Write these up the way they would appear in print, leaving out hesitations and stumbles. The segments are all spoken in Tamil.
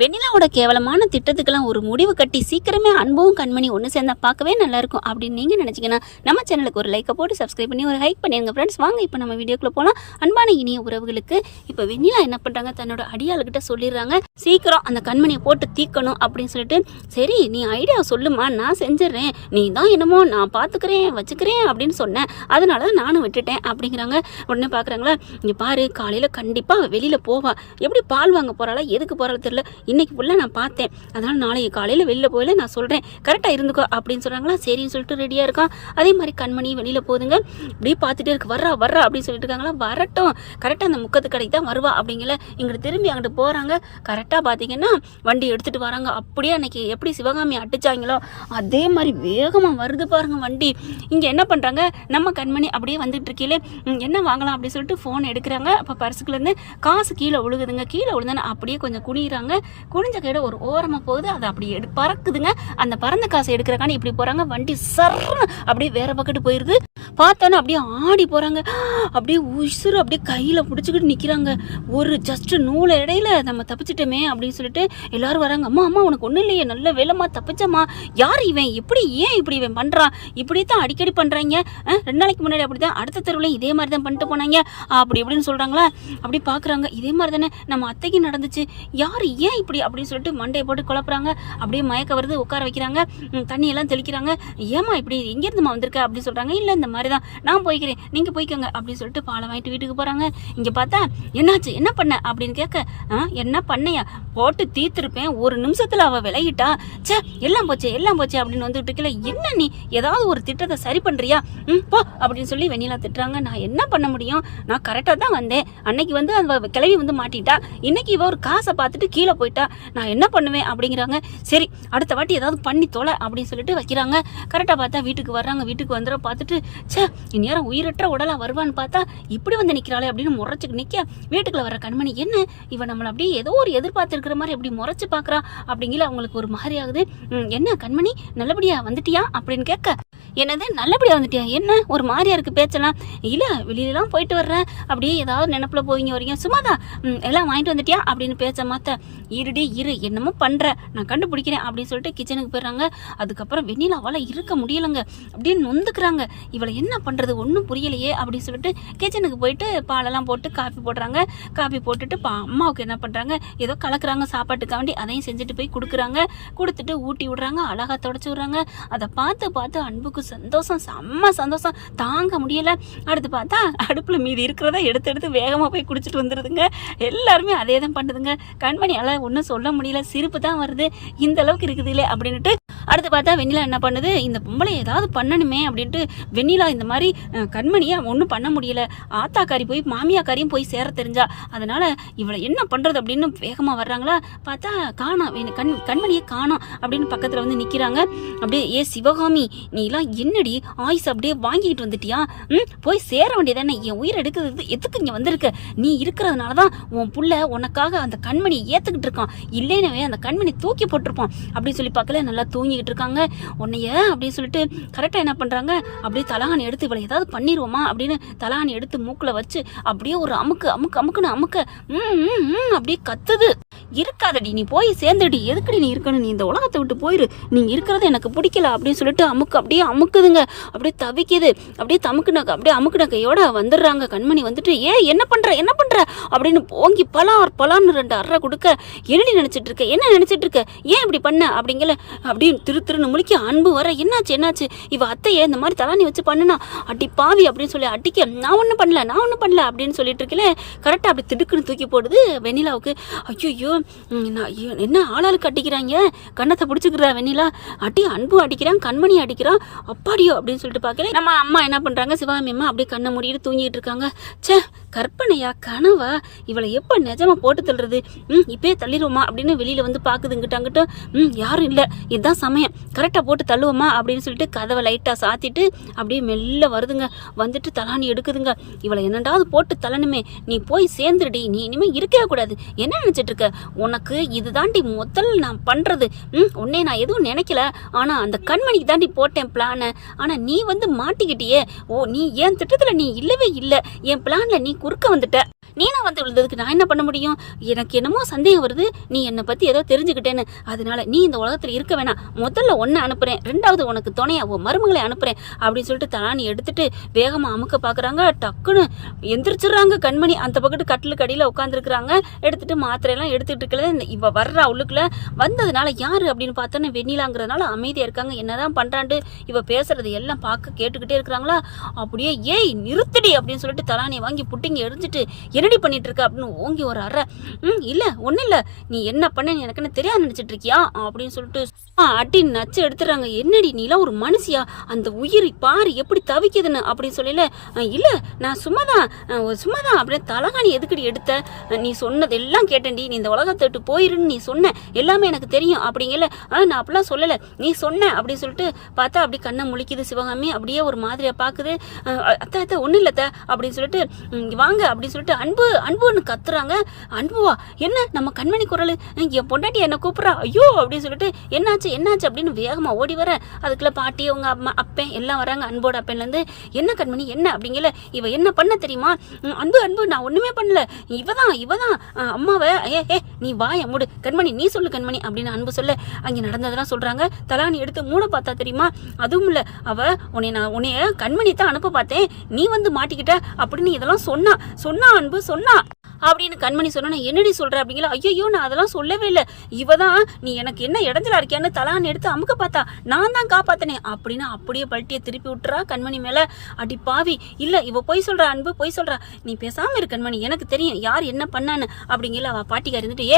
வெண்ணிலாவோட கேவலமான திட்டத்துக்கெல்லாம் ஒரு முடிவு கட்டி சீக்கிரமே அன்பும் கண்மணி ஒன்று சேர்ந்தா பார்க்கவே நல்லாயிருக்கும் அப்படின்னு நீங்கள் நினச்சிங்கன்னா நம்ம சேனலுக்கு ஒரு லைக்கை போட்டு சப்ஸ்கிரைப் பண்ணி ஒரு ஹைக் பண்ணிடுங்க ஃப்ரெண்ட்ஸ். வாங்க இப்போ நம்ம வீடியோக்குள்ளே போகலாம். அன்பான இனிய உறவுகளுக்கு இப்போ வெண்ணிலா என்ன பண்ணுறாங்க, தன்னோட அடியாளுக்கிட்ட சொல்லிடுறாங்க சீக்கிரம் அந்த கண்மணியை போட்டு தீக்கணும் அப்படின்னு சொல்லிட்டு. சரி நீ ஐடியா சொல்லுமா, நான் செஞ்சிடறேன், நீ தான் என்னமோ நான் பார்த்துக்கிறேன் வச்சுக்கிறேன் அப்படின்னு சொன்னேன், அதனால தான் நானும் விட்டுட்டேன் அப்படிங்கிறாங்க. உடனே பார்க்குறாங்களா, இங்கே பாரு காலையில் கண்டிப்பாக வெளியில் போவா, எப்படி பால் வாங்க போகிறாளா எதுக்கு போகிறாள் தெரியல, இன்னைக்கு ஃபுல்லாக நான் பார்த்தேன், அதனால் நாளைக்கு காலையில் வெளியில் போயில நான் சொல்கிறேன், கரெக்டாக இருந்துக்கோ அப்படின்னு சொல்கிறாங்களா. சரின்னு சொல்லிட்டு ரெடியாக இருக்கான். அதே மாதிரி கண்மணி வெளியில் போகுதுங்க. இப்படியே பார்த்துட்டே இருக்கு, வர்றா வர்றா அப்படின்னு சொல்லிட்டு இருக்காங்களா. வரட்டும், கரெக்டாக அந்த முக்கத்து கடைக்கு தான் வருவா அப்படிங்கல. இங்கிட்டு திரும்பி அங்கிட்டு போகிறாங்க. கரெக்டாக பார்த்தீங்கன்னா வண்டி எடுத்துகிட்டு வராங்க. அப்படியே அன்னைக்கு எப்படி சிவகாமி அடிச்சாங்களோ அதே மாதிரி வேகமாக வருது பாருங்க வண்டி. இங்கே என்ன பண்ணுறாங்க, நம்ம கண்மணி அப்படியே வந்துட்டு இருக்கீங்களே என்ன வாங்கலாம் அப்படின்னு சொல்லிட்டு ஃபோன் எடுக்கிறாங்க. அப்போ பர்சுக்குலேருந்து காசு கீழே விழுகுதுங்க. கீழே விழுந்தானே அப்படியே கொஞ்சம் குனிகிறாங்க. குனிஞ்ச கையோட ஒரு ஓரமாக போகுது, அது அப்படியே பறக்குதுங்க. அந்த பறந்த காசை எடுக்கிறக்கான இப்படி போகிறாங்க. வண்டி சர்ன்னு அப்படியே வேற பக்கத்து போயிடுது. பார்த்தோன்னா அப்படியே ஆடி போகிறாங்க. அப்படியே உசுறு அப்படியே கையில் பிடிச்சிக்கிட்டு நிற்கிறாங்க. ஒரு ஜஸ்ட் நூலை இடையில நம்ம தப்பிச்சிட்டோமே அப்படின்னு சொல்லிட்டு எல்லாரும் வராங்க. அம்மா அம்மா உனக்கு ஒன்றும் இல்லையே, நல்ல வேலைம்மா தப்பிச்சம்மா, யார் இவன் இப்படி ஏன் இப்படி இவன் பண்ணுறான், இப்படி தான் அடிக்கடி பண்ணுறாங்க, 2 நாளைக்கு முன்னாடி அப்படி தான் அடுத்த தெருவில் இதே மாதிரி தான் பண்ணிட்டு போனாங்க அப்படி இப்படின்னு சொல்கிறாங்களா. அப்படி பார்க்குறாங்க, இதே மாதிரி தானே நம்ம அத்தைக்கு நடந்துச்சு, யார் ஏன் இப்படி அப்படின்னு சொல்லிட்டு மண்டையை போட்டு குழப்புறாங்க. அப்படியே மயக்க வருது, உட்கார வைக்கிறாங்க, தண்ணியெல்லாம் தெளிக்கிறாங்க. ஏமா இப்படி எங்கேருந்துமா வந்திருக்க அப்படின்னு சொல்கிறாங்க. இல்லை இந்த மாதிரி தான், நான் போய்க்கிறேன் நீங்கள் போய்க்கோங்க அப்படின்னு சொல்லிட்டு பாலை வாங்கிட்டு வீட்டுக்கு போகிறாங்க. இங்கே பார்த்தா என்னாச்சு என்ன பண்ண அப்படின்னு கேட்க, என்ன பண்ணையா போட்டு தீர்த்திருப்பேன், ஒரு நிமிஷத்தில் அவள் விலகிட்டா, சே எல்லாம் போச்சு எல்லாம் போச்சு அப்படின்னு வந்துட்டு இருக்கல, என்ன நீ ஏதாவது ஒரு திட்டத்தை சரி பண்ணுறியா போ அப்படின்னு சொல்லி வெண்ணிலா திட்டுறாங்க. நான் என்ன பண்ண முடியும், நான் கரெக்டாக தான் வந்தேன், அன்னைக்கு வந்து அந்த கிளவி வந்து மாட்டிட்டா, இன்னைக்கு இவ ஒரு காசை பார்த்துட்டு கீழே போயிட்டா, நான் என்ன பண்ணுவேன் அப்படிங்கிறாங்க. சரி அடுத்த வாட்டி ஏதாவது பண்ணி தொலை அப்படின்னு சொல்லிட்டு வைக்கிறாங்க. கரெக்டாக பார்த்தா வீட்டுக்கு வர்றாங்க. வீட்டுக்கு வந்துட பார்த்துட்டு, சே இந்நேரம் உயிரற்ற உடலா வருவான்னு பார்த்தா இப்படி வந்து நிற்கிறாளே அப்படின்னு முறைச்சுக்கு நிற்க, வீட்டுக்குள்ள வர கண்மணி என்ன இவன் நம்மளை அப்படியே ஏதோ ஒரு எதிர்பார்த்துருக்கிற மாதிரி எப்படி முறைச்சு பார்க்குறா அப்படிங்கிற அவங்களுக்கு ஒரு மாதிரி ஆகுது. என்ன கண்மணி நல்லபடியா வந்துட்டியா அப்படின்னு கேட்க, என்னது நல்லபடியா வந்துட்டியா, என்ன ஒரு மாதிரியா இருக்கு பேச்செல்லாம், இல்லை வெளியிலலாம் போயிட்டு வர்றேன், அப்படியே ஏதாவது நினப்பில் போவீங்க வரீங்க, சும்மாதான் எல்லாம் வாங்கிட்டு வந்துட்டியா அப்படின்னு பேச்ச மாத்த, இருடி இரு என்னமோ பண்ணுற நான் கண்டுபிடிக்கிறேன் அப்படின்னு சொல்லிட்டு கிச்சனுக்கு போயிடுறாங்க. அதுக்கப்புறம் வெண்ணிலாவால் இருக்க முடியலைங்க, அப்படியே நொந்துக்கிறாங்க. இவளை என்ன பண்ணுறது ஒன்றும் புரியலையே அப்படின்னு சொல்லிட்டு கிச்சனுக்கு போயிட்டு பாலெல்லாம் போட்டு காஃபி போடுறாங்க. காஃபி போட்டுட்டு அம்மாவுக்கு என்ன பண்ணுறாங்க, ஏதோ கலக்குறாங்க சாப்பாட்டுக்காண்டி, அதையும் செஞ்சுட்டு போய் கொடுக்குறாங்க. கொடுத்துட்டு ஊட்டி விடுறாங்க, அழகாக தொடச்சி விட்றாங்க. அதை பார்த்து பார்த்து அன்புக்கு சந்தோஷம், செம்ம சந்தோஷம் தாங்க முடியலை. அடுத்து பார்த்தா அடுப்பில் மீதி இருக்கிறத எடுத்து எடுத்து வேகமாக போய் குடிச்சிட்டு வந்துடுதுங்க. எல்லாருமே அதே தான் பண்ணுதுங்க. கண்மணியால் ஒன்றும் சொல்ல முடியல, சிரிப்பு தான் வருது, இந்த அளவுக்கு இருக்குது இல்லை அப்படின்ட்டு. அடுத்து பார்த்தா வெண்ணிலா என்ன பண்ணுது, இந்த பொம்பளை ஏதாவது பண்ணணுமே அப்படின்ட்டு வெண்ணிலா இந்த மாதிரி கண்மணியை ஒன்றும் பண்ண முடியல, ஆத்தாக்காரி போய் மாமியாக்காரியும் போய் சேர தெரிஞ்சா, அதனால இவளை என்ன பண்ணுறது அப்படின்னு வேகமாக வர்றாங்களா. பார்த்தா காணோம், கண்மணியை காணோம் அப்படின்னு பக்கத்தில் வந்து நிற்கிறாங்க. அப்படியே ஏ சிவகாமி நீலாம் என்னடி ஆயுஸ் அப்படியே வாங்கிக்கிட்டு வந்துட்டியா, போய் சேர வேண்டியதானே, என் உயிர் எடுக்கிறது எதுக்கு இங்கே வந்திருக்க, நீ இருக்கிறதுனால தான் உன் புள்ள உனக்காக அந்த கண்மணியை ஏற்றுக்கிட்டு இருக்கான், இல்லைனவே அந்த கண்மணி தூக்கி போட்டிருப்பான் அப்படின்னு சொல்லி பார்க்கல, நல்லா தூங்கிக்கிட்டு இருக்காங்க. உன்னைய அப்படின்னு சொல்லிட்டு கரெக்டாக என்ன பண்ணுறாங்க, அப்படியே தலகாணி எடுத்து இவளை ஏதாவது பண்ணிடுவோமா அப்படின்னு தலகாணி எடுத்து மூக்கில் வச்சு அப்படியே ஒரு அமுக்கு அமுக்கு அமுக்குன்னு அமுக்க அப்படியே கத்துது. இருக்காதடி நீ போய் சேர்ந்துடி, எதுக்கடி நீ இருக்கணும், நீ இந்த உலகத்தை விட்டு போயிரு, நீ இருக்கிறது எனக்கு பிடிக்கல அப்படின்னு சொல்லிட்டு அமுக்கு அப்படியே அமுக்குதுங்க. அப்படியே தவிக்குது. அப்படியே தமுக்குனாக்க அப்படியே அமுக்குன கையோட வந்துடுறாங்க. கண்மணி வந்துட்டு என்ன பண்ற என்ன பண்ற அப்படின்னு போங்கி பலான்னு 2 அறை கொடுக்க, என்னடி நினைச்சிட்டு இருக்க, என்ன நினைச்சிட்டு இருக்க, ஏன் இப்படி பண்ண அப்படிங்கல. அப்படியே திருன்னு முழிக்க அன்பு வர, என்னாச்சு என்னாச்சு, இவ அத்தையே இந்த மாதிரி தலானி வச்சு பண்ணுனா அடி பாவி அப்படின்னு சொல்லி அடிக்க, நான் ஒன்றும் பண்ணல அப்படின்னு சொல்லிட்டு இருக்கல. கரெக்டாக அப்படி திடுக்குன்னு தூக்கி போடுது வெண்ணிலாவுக்கு. ஐயோ என்ன ஆளாளுக்கு அடிக்கிறாங்க, கண்ணத்தை பிடிச்சிக்கிறா வெண்ணிலா, அடி அன்பு அடிக்கிறான், கண்மணி அடிக்கிறான், அப்பாடியோ அப்படின்னு சொல்லிட்டு பார்க்கல. நம்ம அம்மா என்ன பண்ணுறாங்க, சிவகாமி அம்மா அப்படியே கண்ணை மூடிட்டு தூங்கிட்டு இருக்காங்க. சே கற்பனையா கனவா, இவளை எப்போ நிஜமா போட்டு தள்ளுறது, இப்பயே தள்ளிடுவோமா அப்படின்னு வெளியில் வந்து பார்க்குதுங்கிட்டாங்கிட்ட, யாரும் இல்லை இதுதான் சமயம், கரெக்டாக போட்டு தள்ளுவோமா அப்படின்னு சொல்லிட்டு கதவை லைட்டாக சாத்திட்டு அப்படியே மெல்ல வருதுங்க. வந்துட்டு தலானி எடுக்குதுங்க. இவளை என்னண்டாவது போட்டு தள்ளணுமே, நீ போய் சேர்ந்துடி, நீ இனிமேல் இருக்கவே கூடாது, என்ன நினச்சிட்டு இருக்க, உனக்கு இது தாண்டி முதல் நான் பண்ணுறது, உன்னே நான் எதுவும் நினைக்கல, ஆனால் அந்த கண்மணிக்கு தாண்டி போட்டேன் பிளானை, ஆனால் நீ வந்து மாட்டிக்கிட்டியே, ஓ நீ என் திட்டத்தில் நீ இல்லவே இல்லை, என் பிளானில் நீ குறுக்க வந்துட்ட, நீனா வந்து விழுந்ததுக்கு நான் என்ன பண்ண முடியும்? எனக்கு என்னமோ சந்தேகம் வருது, நீ என்னை பற்றி ஏதோ தெரிஞ்சுக்கிட்டேன்னு. அதனால நீ இந்த உலகத்தில் இருக்க வேணாம். முதல்ல ஒன்று அனுப்புகிறேன், ரெண்டாவது உனக்கு துணையா உன் மருமகளை அனுப்புகிறேன் அப்படின்னு சொல்லிட்டு தலானி எடுத்துட்டு வேகமாக அமுக்க பார்க்குறாங்க. டக்குன்னு எந்திரிச்சிடுறாங்க கண்மணி. அந்த பக்கத்து கட்டிலுக்கு அடியில் உட்காந்துருக்குறாங்க. எடுத்துட்டு மாத்திரையெல்லாம் எடுத்துக்கிட்டு இருக்கிறத இந்த இவ வர்றா உள்ளுக்குள்ள. வந்ததுனால யாரு அப்படின்னு பார்த்தோன்னா வெண்ணிலாங்கிறதுனால அமைதியாக இருக்காங்க. என்னதான் பண்ணுறாண்டு இவ பேசுறது எல்லாம் பார்க்க கேட்டுக்கிட்டே இருக்கிறாங்களா. அப்படியே ஏய் நிறுத்தடி அப்படின்னு சொல்லிட்டு தலானியை வாங்கி புட்டிங்க எரிஞ்சிட்டு என்னடி பண்ணிட்டு இருக்க அப்படின்னு ஓங்கி ஒரு அறை. இல்லை ஒன்றும் இல்லை, நீ என்ன பண்ணேன்னு எனக்குன்னு தெரியாது நினச்சிட்டு இருக்கியா அப்படின்னு சொல்லிட்டு அடி நச்சு எடுத்துறாங்க. என்னடி நீலாம் ஒரு மனுஷியா, அந்த உயிர் பாரு எப்படி தவிக்குதுன்னு அப்படின்னு சொல்லல. இல்லை நான் சும்மாதான் அப்படின்னு தலகாணி எதுக்கடி எடுத்த, நீ சொன்னது எல்லாம் கேட்டேன்டி, நீ இந்த உலகத்தை விட்டு போயிருன்னு நீ சொன்ன எல்லாமே எனக்கு தெரியும் அப்படிங்கல. நான் அப்படிலாம் சொல்லலை, நீ சொன்ன அப்படின்னு சொல்லிட்டு பார்த்தா அப்படி கண்ணை முழிக்குது சிவகாமி. அப்படியே ஒரு மாதிரியா பார்க்குது. அத்தை ஒன்றும் இல்லத்த அப்படின்னு சொல்லிட்டு வாங்க அப்படின்னு சொல்லிட்டு அன்புன்னு கத்துறாங்க. அன்புவா என்ன நம்ம கண்மணி குரல், என் பொண்டாட்டி என்ன கூப்பிட்றா, ஐயோ அப்படின்னு சொல்லிட்டு என்னாச்சு அப்படின்னு வேகமாக ஓடி வர அதுக்குள்ள பாட்டி அவங்க அம்மா அப்பன் எல்லாம் வராங்க. அன்போட அப்பன்லேருந்து என்ன கண்மணி என்ன அப்படிங்கல. இவ என்ன பண்ண தெரியுமா, அன்பு நான் ஒன்றுமே பண்ணல, இவதான் அம்மாவை நீ வாய மூடு கண்மணி, நீ சொல்லு கண்மணி அப்படின்னு அன்பு சொல்ல அங்கே நடந்ததெல்லாம் சொல்கிறாங்க. தலானி எடுத்து மூட பார்த்தா தெரியுமா, அதுவும் இல்லை அவ உன்னைய கண்மணி தான் அனுப்ப பார்த்தேன், நீ வந்து மாட்டிக்கிட்ட அப்படின்னு இதெல்லாம் சொன்னா அன்பு சொன்னா அப்படின்னு கண்மணி சொன்னா. என்னடி சொல்ற அப்படிங்கிற. ஐயோ நான் அதெல்லாம் சொல்லவே இல்லை, இவதான் நீ எனக்கு என்ன இடைஞ்சலா இருக்கியான்னு தலான்னு எடுத்து அமுக்க பார்த்தா, நான் தான் காப்பாத்தினே அப்படின்னு அப்படியே பல்ட்டியை திருப்பி விட்டுறா கண்மணி மேல. அடி பாவி, இல்ல இவ பொய் சொல்றா அன்பு பொய் சொல்றா, நீ பேசாம இரு கண்மணி, எனக்கு தெரியும் யார் என்ன பண்ணான்னு அப்படிங்கிற. அவ பாட்டிக்காரி இருந்துட்டு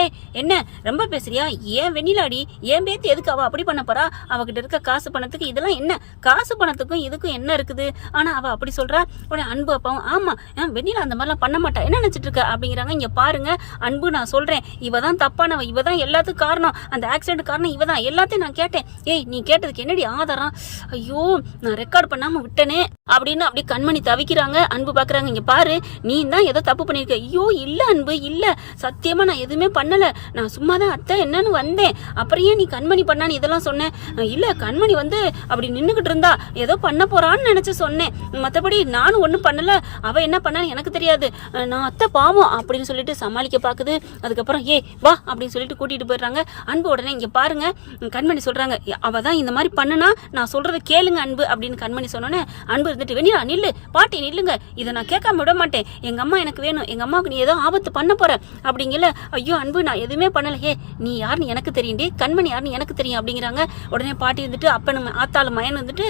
என்ன ரொம்ப பேசுறியா, ஏன் வெண்ணிலாடி ஏன் பேத்தி எதுக்கு அவ அப்படி பண்ண போறா, அவகிட்ட இருக்க காசு பணத்துக்கு இதெல்லாம் என்ன, காசு பணத்துக்கும் இதுக்கும் என்ன இருக்குது, ஆனா அவ அப்படி சொல்றா. உடனே அன்பு அப்பாவும் ஆமா வெண்ணிலா அந்த மாதிரிலாம் பண்ண மாட்டா, என்ன நினைச்சிட்டு இருக்க அப்படிங்கிறாங்க. இங்க பாருங்க அன்பு, நான் சொல்றேன் இவதான் தப்பானவ, இவதான் எல்லாத்துக்கும் காரணம், அந்த ஆக்சிடென்ட் காரணம் இவதான், எல்லாத்தையும் நான் கேட்டேன். நீ கேட்டதுக்கு என்னடி ஆதாரம், ஐயோ நான் ரெக்கார்ட் பண்ணாம விட்டனே அப்படின்னு அப்படி கண்மணி தவிக்கிறாங்க. அன்பு பாக்குறாங்க. இங்க பாரு நீ தான் ஏதோ தப்பு பண்ணிருக்க. ஐயோ இல்ல அன்பு இல்ல, சத்தியமா நான் எதுவுமே பண்ணல, நான் சும்மாதான் அத்தை என்னன்னு வந்தேன், அப்புறம் ஏன் நீ கண்மணி பண்ணான்னு இதெல்லாம் சொன்னேன். இல்ல கண்மணி வந்து அப்படி நின்னுகிட்டு இருந்தா ஏதோ பண்ண போறான்னு நினைச்சு சொன்னேன், மத்தபடி நானும் ஒண்ணும் பண்ணல, அவ என்ன பண்ணான்னு எனக்கு தெரியாது, நான் அத்தை பாவம் அப்படின்னு சொல்லிட்டு சமாளிக்க பாக்குது. அதுக்கப்புறம் வா அப்படின்னு சொல்லிட்டு கூட்டிட்டு போயிடுறாங்க. அன்பு உடனே இங்க பாருங்க கண்மணி சொல்றாங்க, அவதான் இந்த மாதிரி பண்ணுனா நான் சொல்றதை கேளுங்க அன்பு அப்படின்னு கண்மணி சொன்னோன்னே அன்பு இருந்துட்டு வெண்ணிலா நில்லு பாட்டி நில்லுங்க, இதை நான் கேட்காம விட மாட்டேன், எங்க அம்மா எனக்கு வேணும், எங்க அம்மாவுக்கு நீ ஏதோ ஆபத்து பண்ண போற அப்படிங்கல. ஐயோ அன்பு நான் எதுவுமே பண்ணல, நீ யாருன்னு எனக்கு தெரியும்டி, கண்மணி யாருன்னு எனக்கு தெரியும் அப்படிங்கிறாங்க. உடனே பாட்டி இருந்துட்டு அப்பனும் ஆத்தாலும் மயன் இருந்துட்டு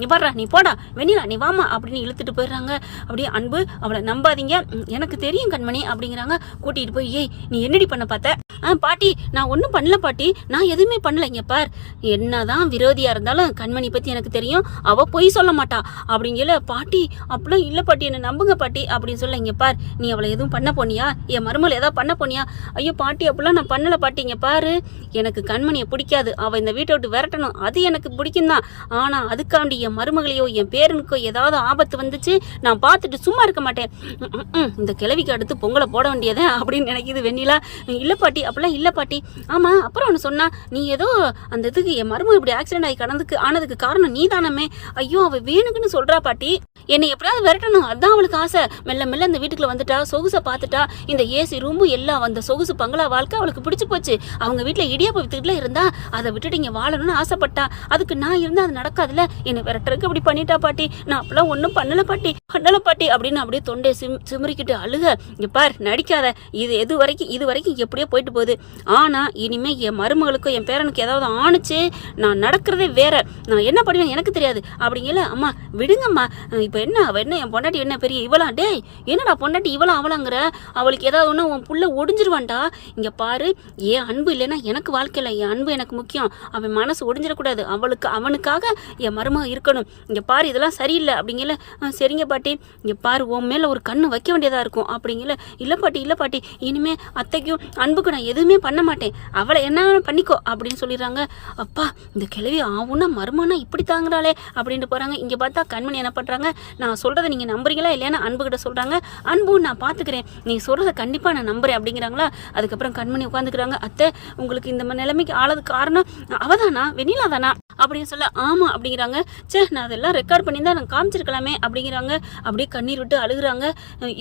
நீ பாடுறா நீ போடா வெண்ணிலா நீ வாமா அப்படின்னு இழுத்துட்டு போயிடுறாங்க. அப்படியே அன்பு அவளை நம்பாதீங்க எனக்கு தெரியும் கண்மணி அப்படிங்கிறாங்க. கூட்டிட்டு போய் நீ என்னடி பண்ண பார்த்த, பாட்டி நான் ஒன்றும் பண்ணல பாட்டி, நான் எதுவுமே பண்ணல, இங்க பார் என்னதான் விரோதியா இருந்தாலும் கண்மணி பத்தி எனக்கு தெரியும், அவ பொய் சொல்ல மாட்டா அப்படிங்கல. பாட்டி அப்படிலாம் இல்ல பாட்டி என்ன நம்புங்க பாட்டி அப்படின்னு சொல்ல. இங்க பார் நீ அவளை எதுவும் பண்ண போனியா, என் மருமலை ஏதாவது பண்ண போனியா, ஐயோ பாட்டி அப்படிலாம் நான் பண்ணல பாட்டி, இங்க பாரு எனக்கு கண்மணியை பிடிக்காது, அவ இந்த வீட்டை விட்டு விரட்டணும் அது எனக்கு பிடிக்கும் தான், ஆனா அதுக்காண்டி என் மருமகளையோ என் பேரனுக்கோ ஏதாவது ஆபத்து வந்துச்சு நான் பார்த்துட்டு சும்மா இருக்க மாட்டேன், இந்த கிழவிக்கு அடுத்து பொங்கலை போட வேண்டியதே அப்படின்னு நினைக்குது வெண்ணிலா. இல்ல பாட்டி அப்படிலாம் இல்ல பாட்டி, ஆமா அப்புறம் ஒன்று சொன்னா நீ ஏதோ அந்த இதுக்கு என் மருமக இப்படி ஆக்சிடென்ட் ஆகி ஆனதுக்கு காரணம் நீ தானமே, ஐயோ அவ வேணுக்குன்னு சொல்றா பாட்டி, என்னை எப்படியாவது விரட்டணும் அதான் அவளுக்கு ஆசை, மெல்ல மெல்ல இந்த வீட்டுக்குள்ள வந்துட்டா சொகுசை பார்த்துட்டா, இந்த ஏசி ரூம்பு எல்லாம் அந்த சொகுசு பங்களா வாழ்க்கை அவளுக்கு பிடிச்சு போச்சு, அவங்க வீட்டுல இடியாப்ப வித்துக்கிட்டுல இருந்தா அதை விட்டுட்டு இங்க வாழணும்னு ஆசைப்பட்டா, அதுக்கு நான் இருந்தா அது நடக்காதுல்ல, என்னை விரட்டுறதுக்கு அப்படி பண்ணிட்டா பாட்டி, நான் அப்பெல்லாம் ஒன்றும் பண்ணல பாட்டி அப்படின்னு அப்படியே தொண்டை சிமுறிக்கிட்டு அழுக. இங்க பார் நடிக்காத, இது வரைக்கும் எப்படியோ போயிட்டு போகுது, ஆனா இனிமே என் மருமகளுக்கோ என் பேரனுக்கு ஏதாவது ஆணுச்சு நான் நடக்கிறதே வேற, நான் என்ன பண்ணுவேன் எனக்கு தெரியாது அப்படிங்கல. அம்மா விடுங்கம்மா, இப்ப என்ன அவ என்ன என் பொண்டாட்டி என்ன பெரிய இவளா, என்னடா பொண்டாட்டி இவளா அவளாங்கிற, அவளுக்கு ஏதாவது ஒண்ணு உன் புள்ள ஒடிஞ்சிருவான்டா, இங்க பாரு ஏன் அன்பு இல்லைன்னா எனக்கு வாழ்க்கையில என் அன்பு எனக்கு முக்கியம், அவன் மனசு ஒடிஞ்சிடக்கூடாது, அவனுக்காக என் மருமக இருக்கணும், இங்க பாரு இதெல்லாம் சரியில்லை அப்படிங்கல. சரிங்க பாட்டி, இங்க பாரு உன் மேல ஒரு கண்ணு வைக்க வேண்டியதா இருக்கும் அப்படிங்கல. இல்ல பாட்டி இனிமே அத்தைக்கும் அன்புக்கு நான் எதுவுமே பண்ண மாட்டேன், அவளை என்ன பண்ணிக்கோ அப்படின்னு சொல்லிடுறாங்க. அப்பா இந்த கிழவி ஆவுன்னா மருமனா இப்படி தாங்குறாளே அப்படின்ட்டு போறாங்க. இங்க பார்த்தா கண்மணி என்ன பண்றாங்க, நான் சொல்றதை நீங்க நம்புறீங்களா இல்லையா அன்பு கிட்ட சொல்றாங்க. அன்பு நான் பாத்துக்கிறேன், நீ சொல்றதை கண்டிப்பா நான் நம்புறேன் அப்படிங்கிறாங்களா. அதுக்கப்புறம் கண்மணி உட்காந்துக்கிறாங்க. அத்தை உங்களுக்கு இந்த நிலைமைக்கு ஆளது காரணம் அவதானா வெண்ணிலா தானா அப்படின்னு சொல்ல. ஆமா அப்படிங்கிறாங்க. நான் அதெல்லாம் ரெக்கார்ட் பண்ணி தான் நான் காமிச்சிருக்கலாமே அப்படிங்கிறாங்க. அப்படியே கண்ணீர் விட்டு அழுகுறாங்க.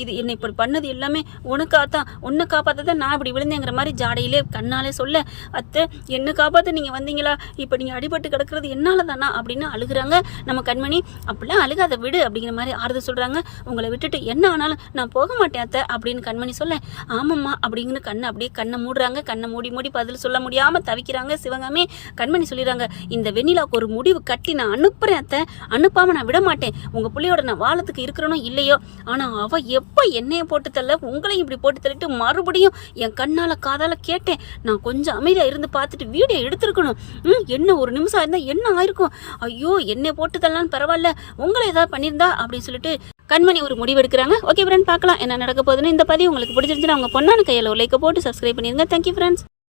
இது என்னை இப்படி பண்ணது எல்லாமே உனக்காத்தான், உன்னை காப்பாற்ற தான் நான் இப்படி விழுந்தேங்கிற மாதிரி ஜாடையிலே கண்ணாலே சொல்ல, அத்தை என்ன காப்பாற்ற நீங்கள் வந்தீங்களா, இப்போ நீங்கள் அடிபட்டு கிடக்கிறது என்னால் தானா அப்படின்னு அழுகுறாங்க நம்ம கண்மணி. அப்படிலாம் அழுகாத விடு அப்படிங்கிற மாதிரி ஆறுதல் சொல்கிறாங்க. உங்களை விட்டுட்டு என்ன ஆனாலும் நான் போக மாட்டேன் அத்தை அப்படின்னு கண்மணி சொல்ல, ஆமாம்மா அப்படிங்கிற கண்ணை மூடுறாங்க. கண்ணை மூடி பதில் சொல்ல முடியாமல் தவிக்கிறாங்க சிவகாமி. கண்மணி சொல்லிடுறாங்க, இந்த வெண்ணிலாவுக்கு ஒரு முடிவு கட்டி நான் அனுப்புறேன் அத்தை, அனுப்பாமல் நான் விட மாட்டேன். உங்கள் பிள்ளையோட நான் வாழத்துக்கு இருக்கிறனோ இல்லையோ, ஆனால் அவள் எப்போ என்னையை போட்டு தள்ள உங்களையும் இப்படி போட்டு தள்ளிட்டு மறுபடியும் என் கண்ணால் காதால் கேட்டேன். நான் கொஞ்சம் அமைதியாக இருந்து பார்த்துட்டு வீடியோ எடுத்துருக்கணும். என்ன ஒரு நிமிஷம் இருந்தால் என்ன ஆயிருக்கும், ஐயோ என்னை போட்டு தள்ளலான்னு பரவாயில்ல, உங்களை ஏதாவது பண்ணியிருந்தா அப்படின்னு சொல்லிட்டு கண்மணி ஒரு முடிவு எடுக்கிறாங்க. ஓகே ஃப்ரெண்ட், பார்க்கலாம் என்ன நடக்க போகுதுன்னு. இந்த பதிவு உங்களுக்கு பிடிச்சிருந்துச்சுன்னா அவங்க பொண்ணான கையில் ஒரு லைக்கை போட்டு சப்ஸ்கிரைப் பண்ணிடுங்க. Thank you friends.